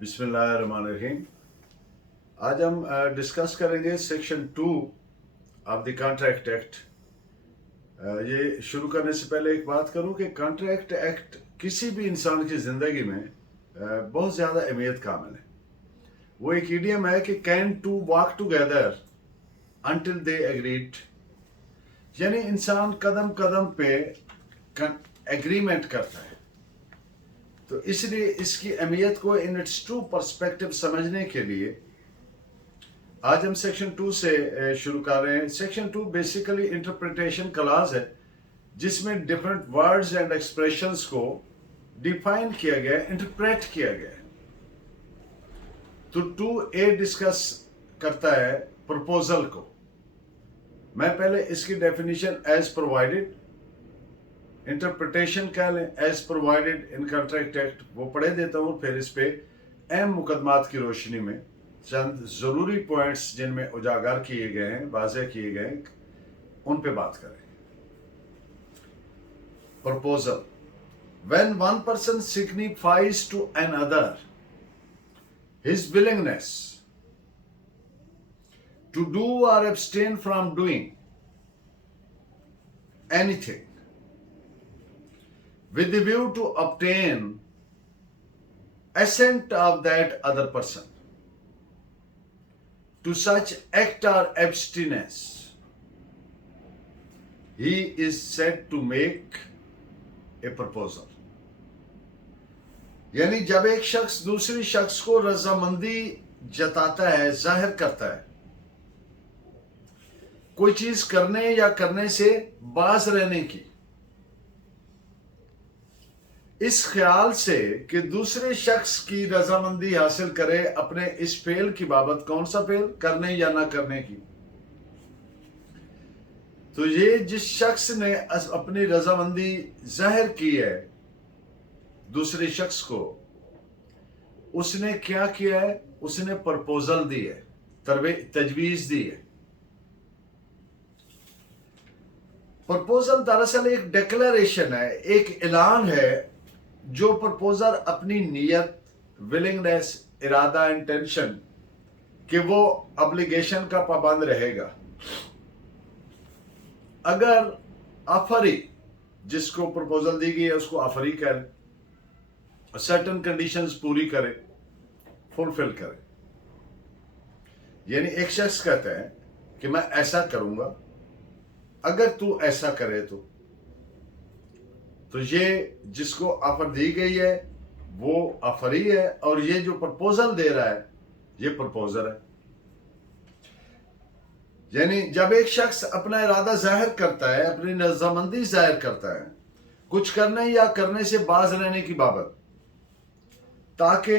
बिस्मिल्लाहिर्रहमानिर्रहीम। आज हम डिस्कस करेंगे section 2 of the contract act. ये शुरू करने से पहले एक बात करूं कि कॉन्ट्रैक्ट एक्ट किसी भी इंसान की ज़िंदगी में बहुत ज़्यादा अहमियत का अमल है। वो एक इडियम है कि can two walk together until they agreed, यानी इंसान कदम कदम पे एग्रीमेंट करता है। तो इसलिए इसकी अहमियत को इन इट्स ट्रू पर्सपेक्टिव समझने के लिए आज हम सेक्शन 2 से शुरू कर रहे हैं। सेक्शन 2 बेसिकली इंटरप्रिटेशन क्लॉज है, जिसमें डिफरेंट वर्ड्स एंड एक्सप्रेशंस को डिफाइन किया गया, इंटरप्रेट किया गया। तो 2A डिस्कस करता है प्रपोजल को। मैं पहले इसकी डेफिनेशन एज प्रोवाइडेड, इंटरप्रिटेशन कह लें, as provided in contract act, वो पढ़े देता हूँ। फिर इस पे अहम मुकदमात की रोशनी में चंद ज़रूरी पॉइंट्स जिनमें उजागर किए गए हैं, वाज़ेह किए गए हैं, उन पे बात करें। Proposal: when one person signifies to another his willingness to do or abstain from doing anything with the view to obtain assent of that other person to such act or abstinence, he is said to make a proposal। यानी जब एक शख्स दूसरी शख्स को रजामंदी जताता है, जाहिर करता है कोई चीज करने या करने से बाज रहने की, इस ख्याल से कि दूसरे शख्स की रजामंदी हासिल करे अपने इस फेल की बाबत। कौन सा फेल? करने या ना करने की। तो ये जिस शख्स ने अपनी रजामंदी जाहिर की है दूसरे शख्स को, उसने क्या किया है? उसने प्रपोजल दी है, तजवीज दी है। प्रपोजल दरअसल एक डिक्लेरेशन है, एक ऐलान है जो प्रपोजर अपनी नीयत, विलिंगनेस, इरादा, इंटेंशन कि वो ऑब्लिगेशन का पाबंद रहेगा। अगर ऑफरी, जिसको प्रपोजल दी गई है उसको ऑफरी करे, सर्टन कंडीशंस पूरी करे, फुलफिल करे। यानी एक शख्स कहता है कि मैं ऐसा करूंगा, अगर तू ऐसा करे तो ये जिसको ऑफर दी गई है वो ऑफरी है, और ये जो प्रपोजल दे रहा है ये प्रपोजर है। यानी जब एक शख्स अपना इरादा जाहिर करता है, अपनी रजामंदी जाहिर करता है कुछ करने या करने से बाज रहने की बाबत, ताकि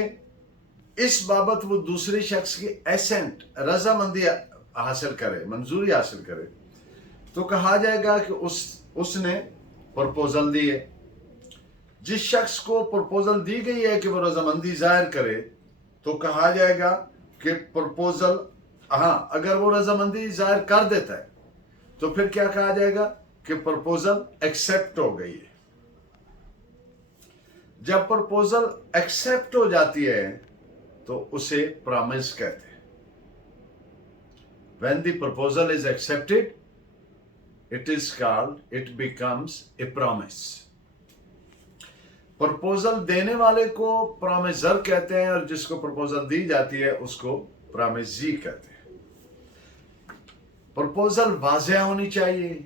इस बाबत वो दूसरे शख्स की एसेंट, रजामंदी हासिल करे, मंजूरी हासिल करे, तो कहा जाएगा कि उसने प्रपोजल दी है। जिस शख्स को प्रपोजल दी गई है कि वो रजामंदी जाहिर करे, तो कहा जाएगा कि प्रपोजल, हाँ, अगर वो रजामंदी जाहिर कर देता है तो फिर क्या कहा जाएगा कि प्रपोजल एक्सेप्ट हो गई है। जब प्रपोजल एक्सेप्ट हो जाती है तो उसे प्रॉमिस कहते हैं। When the proposal is accepted, it is called, it becomes a promise। Proposal देने वाले को प्रॉमिसर कहते हैं, और जिसको प्रपोजल दी जाती है उसको प्रॉमिसजी कहते हैं। प्रपोजल वाज़ेह होनी चाहिए,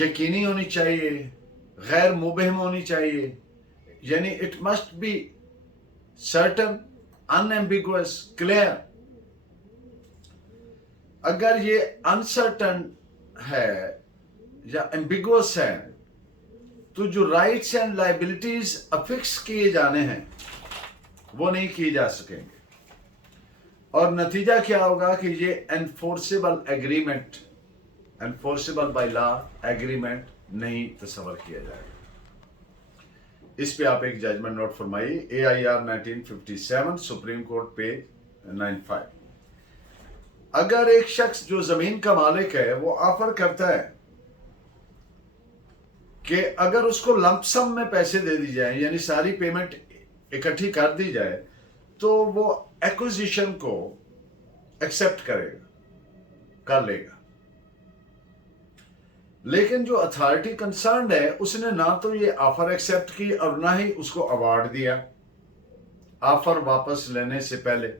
यकीनी होनी चाहिए, गैर मुबहम होनी चाहिए। यानी it must be certain, unambiguous, clear. अगर ये अनसर्टन है या एम्बिगुअस है तो जो राइट्स एंड लायबिलिटीज अफिक्स किए जाने हैं वो नहीं किए जा सकेंगे, और नतीजा क्या होगा कि ये enforceable agreement, enforceable by law agreement नहीं तस्वर किया जाएगा। इस पे आप एक जजमेंट नोट फरमाइए, AIR 1957, सुप्रीम कोर्ट पेज 95। अगर एक शख्स जो जमीन का मालिक है वो ऑफर करता है कि अगर उसको लंपसम में पैसे दे दी जाए, यानी सारी पेमेंट इकट्ठी कर दी जाए तो वो एक्विजिशन को एक्सेप्ट करेगा, कर लेगा। लेकिन जो अथॉरिटी कंसर्न्ड है उसने ना तो ये ऑफर एक्सेप्ट की और ना ही उसको अवार्ड दिया ऑफर वापस लेने से पहले।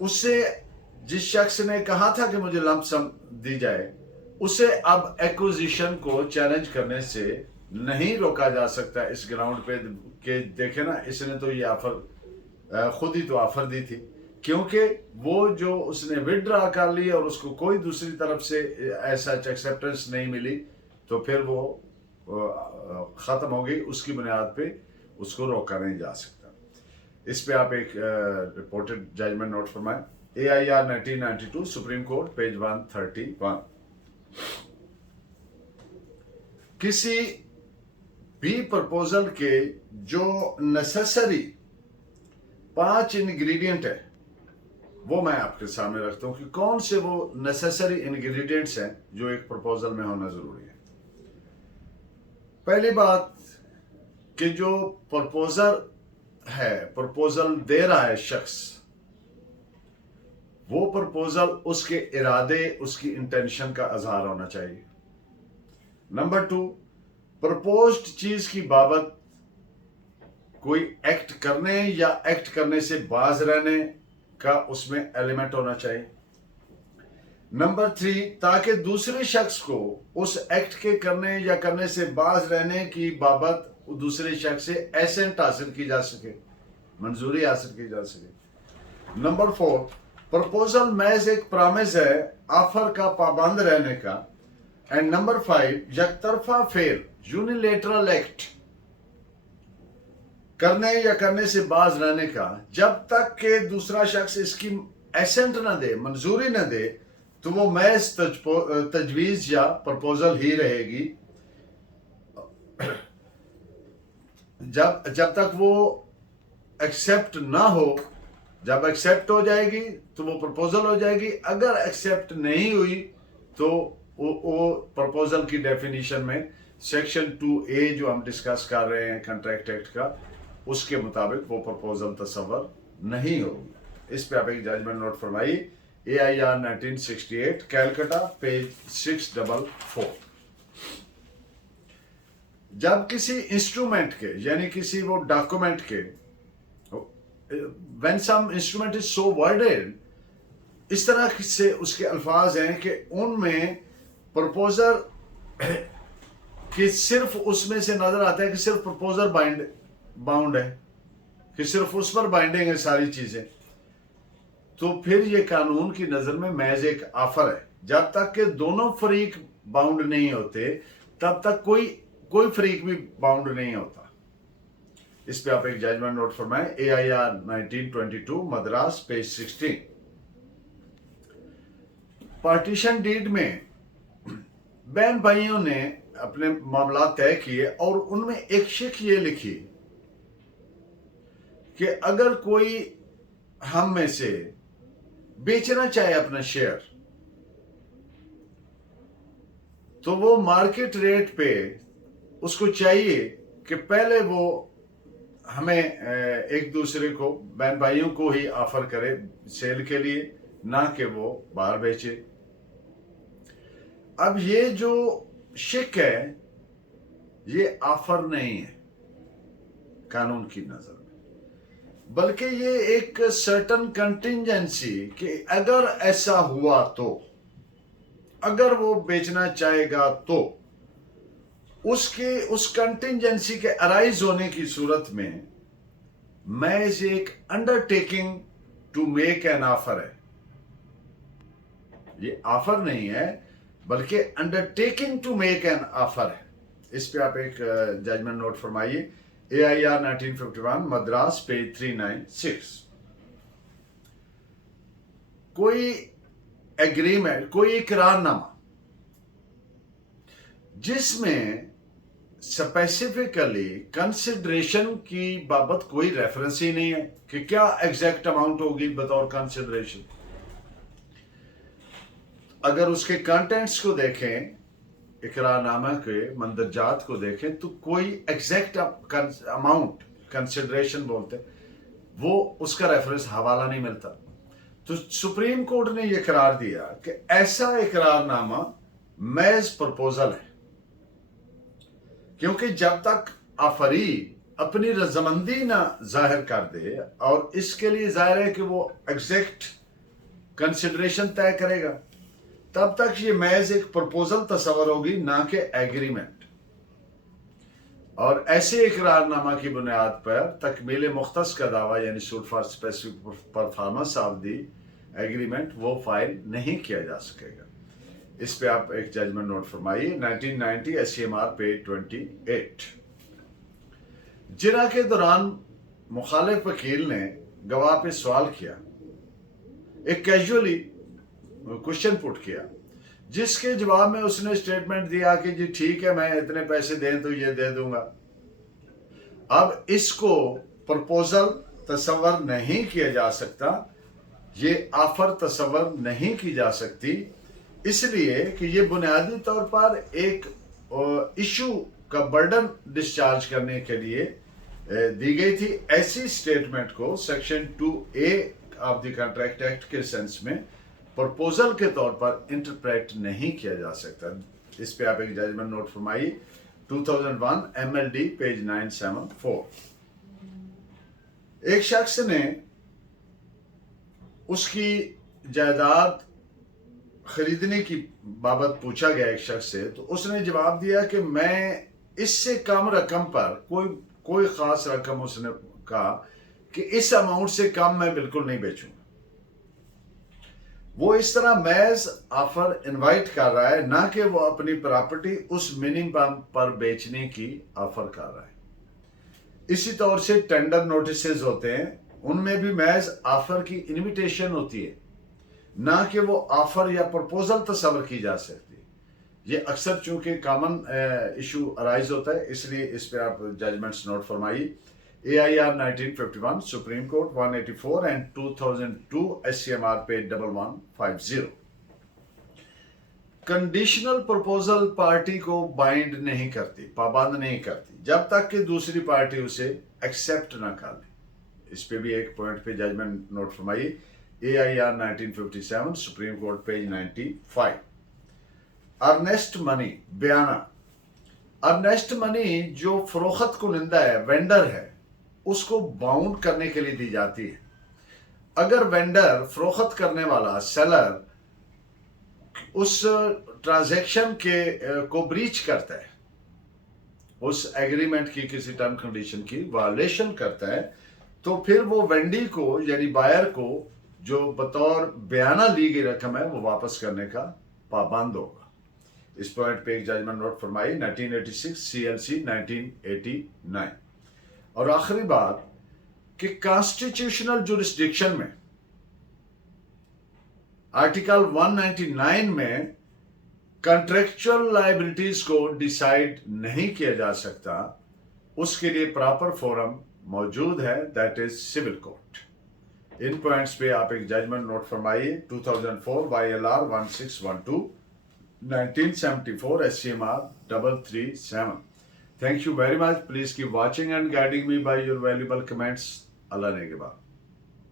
उससे जिस शख्स ने कहा था कि मुझे लंप सम दी जाए, उसे अब एक्विजिशन को चैलेंज करने से नहीं रोका जा सकता इस ग्राउंड पे कि देखे ना, इसने तो ये ऑफर खुद ही तो ऑफर दी थी, क्योंकि वो जो उसने विड्रॉ कर ली और उसको कोई दूसरी तरफ से ऐसा एक्सेप्टेंस नहीं मिली, तो फिर वो ख़त्म हो गई। उसकी बुनियाद पे उसको रोका नहीं जा सकता। इस पे आप एक रिपोर्टेड जजमेंट नोट फरमाएं। AIR 1992 supreme court page 131। किसी भी प्रपोजल के जो नेसेसरी 5 इंग्रेडिएंट है वो मैं आपके सामने रखता हूं कि कौन से वो नेसेसरी इंग्रेडिएंट्स हैं जो एक प्रपोजल में होना जरूरी है। पहली बात कि जो प्रपोजल है, प्रपोजल दे रहा है शख्स, वो प्रपोजल उसके इरादे, उसकी इंटेंशन का इजहार होना चाहिए। नंबर 2, प्रपोज्ड चीज की बाबत कोई एक्ट करने या एक्ट करने से बाज रहने का उसमें एलिमेंट होना चाहिए। नंबर 3, ताकि दूसरे शख्स को उस एक्ट के करने या करने से बाज रहने की बाबत दूसरे शख्स से एसेंट हासिल की जा सके, मंजूरी हासिल की जा सके। नंबर 4, प्रपोजल महज एक प्रॉमिस है ऑफर का पाबंद रहने का। एंड नंबर 5, यकतरफा फेल, यूनिलेटरल एक्ट करने या करने से बाज रहने का, जब तक कि दूसरा शख्स इसकी एसेंट ना दे, मंजूरी ना दे, तो वो महज तजवीज या प्रपोजल ही रहेगी। जब तक वो एक्सेप्ट ना हो, जब एक्सेप्ट हो जाएगी तो वो प्रपोजल हो जाएगी। अगर एक्सेप्ट नहीं हुई तो वो प्रपोजल की डेफिनेशन में सेक्शन 2A जो हम डिस्कस कर रहे हैं कॉन्ट्रैक्ट एक्ट का, उसके मुताबिक वो प्रपोजल तस्वर नहीं होगी। इस पे आप एक जजमेंट नोट फरमाइए। AIR 1968 Calcutta page 644। जब किसी इंस्ट्रूमेंट के यानी किसी वो डॉक्यूमेंट के, when some instrument is so worded, इस तरह से उसके अल्फाज हैं कि उनमें प्रपोजल कि सिर्फ उसमें से नजर आता है कि सिर्फ प्रपोजल बाउंड है, कि सिर्फ उस पर बाइंडिंग है सारी चीजें, तो फिर ये कानून की नजर में महज एक ऑफर है। जब तक कि दोनों फरीक बाउंड नहीं होते तब तक कोई फरीक भी बाउंड नहीं होता। इस पे आप एक जजमेंट नोट फरमाएं। AIR 1922 Madras page 16। Partition deed में बहन भाइयों ने अपने मामला तय किए और उनमें एक शिक ये लिखी कि अगर कोई हम में से बेचना चाहे अपना शेयर, तो वो मार्केट रेट पे उसको चाहिए कि पहले वो हमें एक दूसरे को, बहन भाइयों को ही ऑफर करे सेल के लिए, ना कि वो बाहर बेचे। अब ये जो शिक है ये ऑफर नहीं है कानून की नजर में, बल्कि ये एक सर्टन कंटिंजेंसी कि अगर ऐसा हुआ तो, अगर वो बेचना चाहेगा तो उस कंटिंजेंसी के अराइज होने की सूरत में महज एक undertaking to make an offer है। ये ऑफर नहीं है बल्कि undertaking to make an offer है। इस पे आप एक जजमेंट नोट फरमाइए। AIR 1951 Madras page 396। कोई एग्रीमेंट, कोई इकरारनामा जिसमें स्पेसिफिकली कंसिडरेशन की बाबत कोई रेफरेंस ही नहीं है कि क्या एग्जैक्ट अमाउंट होगी बतौर कंसिडरेशन। अगर उसके कंटेंट्स को देखें इकरारनामा के मंदरजात को देखें तो कोई एग्जैक्ट अमाउंट, कंसिडरेशन बोलते, वो उसका रेफरेंस हवाला नहीं मिलता। तो सुप्रीम कोर्ट ने यह करार दिया कि ऐसा इकरारनामा महज प्रपोजल है, क्योंकि जब तक आफरी अपनी रजामंदी ना जाहिर कर दे, और इसके लिए जाहिर है कि वो एग्जैक्ट कंसिडरेशन तय करेगा, तब तक ये महज एक प्रपोजल तस्वर होगी, ना कि एग्रीमेंट। और ऐसे इकरारनामा की बुनियाद पर तकमील मुख्तस का दावा, यानी suit for specific performance of the agreement, वो फाइल नहीं किया जा सकेगा। इस पे आप एक जजमेंट नोट फरमाइए, 1990 SCMR पेज 28। जिना के दौरान मुखालिफ वकील ने गवाह पे सवाल किया, एक कैजुअली क्वेश्चन पुट किया, जिसके जवाब में उसने स्टेटमेंट दिया कि जी ठीक है, मैं इतने पैसे दें तो ये दे दूंगा। अब इसको प्रपोजल तस्वर नहीं किया जा सकता, ये ऑफर तस्वर नहीं की जा सकती, इसलिए कि ये बुनियादी तौर पर एक इशू का बर्डन डिस्चार्ज करने के लिए दी गई थी। ऐसी स्टेटमेंट को section 2A of the contract act के सेंस में प्रपोजल के तौर पर इंटरप्रेट नहीं किया जा सकता। इस पे आप एक जजमेंट नोट फरमाइए, 2001 MLD पेज 974। एक शख्स ने उसकी जायदाद खरीदने की बाबत पूछा गया एक शख्स से, तो उसने जवाब दिया कि मैं इससे कम रकम पर, कोई खास रकम, उसने कहा कि इस अमाउंट से कम मैं बिल्कुल नहीं बेचूंगा। वो इस तरह महज ऑफर इनवाइट कर रहा है, ना कि वो अपनी प्रॉपर्टी उस मिनिमम पर बेचने की ऑफर कर रहा है। इसी तौर से टेंडर नोटिसेस होते हैं, उनमें भी महज ऑफर की इनविटेशन होती है, ना कि वो ऑफर या प्रपोजल तस्वर की जा सकती। ये अक्सर चूंकि कॉमन इशू अराइज होता है, इसलिए इस पे आप जजमेंट्स नोट फरमाइए। AIR 1951 supreme court 184 and 2002 SCMR page 1150। Conditional proposal party को बाइंड नहीं करती, पाबंद नहीं करती, जब तक कि दूसरी पार्टी उसे एक्सेप्ट ना कर ले। इस पे भी एक पॉइंट पे जजमेंट नोट फरमाइए, AIR 1957 supreme court page 95। Earnest money बयाना, अर्नेस्ट मनी जो फरोख्त कुनिंदा है, वेंडर है, उसको बाउंड करने के लिए दी जाती है। अगर वेंडर, फरोख्त करने वाला, सेलर, उस ट्रांजैक्शन के को ब्रीच करता है, उस एग्रीमेंट की किसी टर्म कंडीशन की वायलेशन करता है, तो फिर वो वेंडी को, यानी बायर को, जो बतौर बयाना ली गई रकम है, वो वापस करने का पाबंद होगा। इस पॉइंट पे एक जजमेंट नोट फरमाइए, 1986 CLC 1989। और आखिरी बात कि कॉन्स्टिट्यूशनल जुरिस्डिक्शन में आर्टिकल 199 में कॉन्ट्रेक्चुअल लायबिलिटीज को डिसाइड नहीं किया जा सकता, उसके लिए प्रॉपर फोरम मौजूद है, दैट इज सिविल कोर्ट। इन पॉइंट्स पे आप एक जजमेंट नोट फरमाइए, 2004 YLR 1612, 1974 SCMR 337। Thank you very much. Please keep watching and guiding me by your valuable comments. Allah Negeba.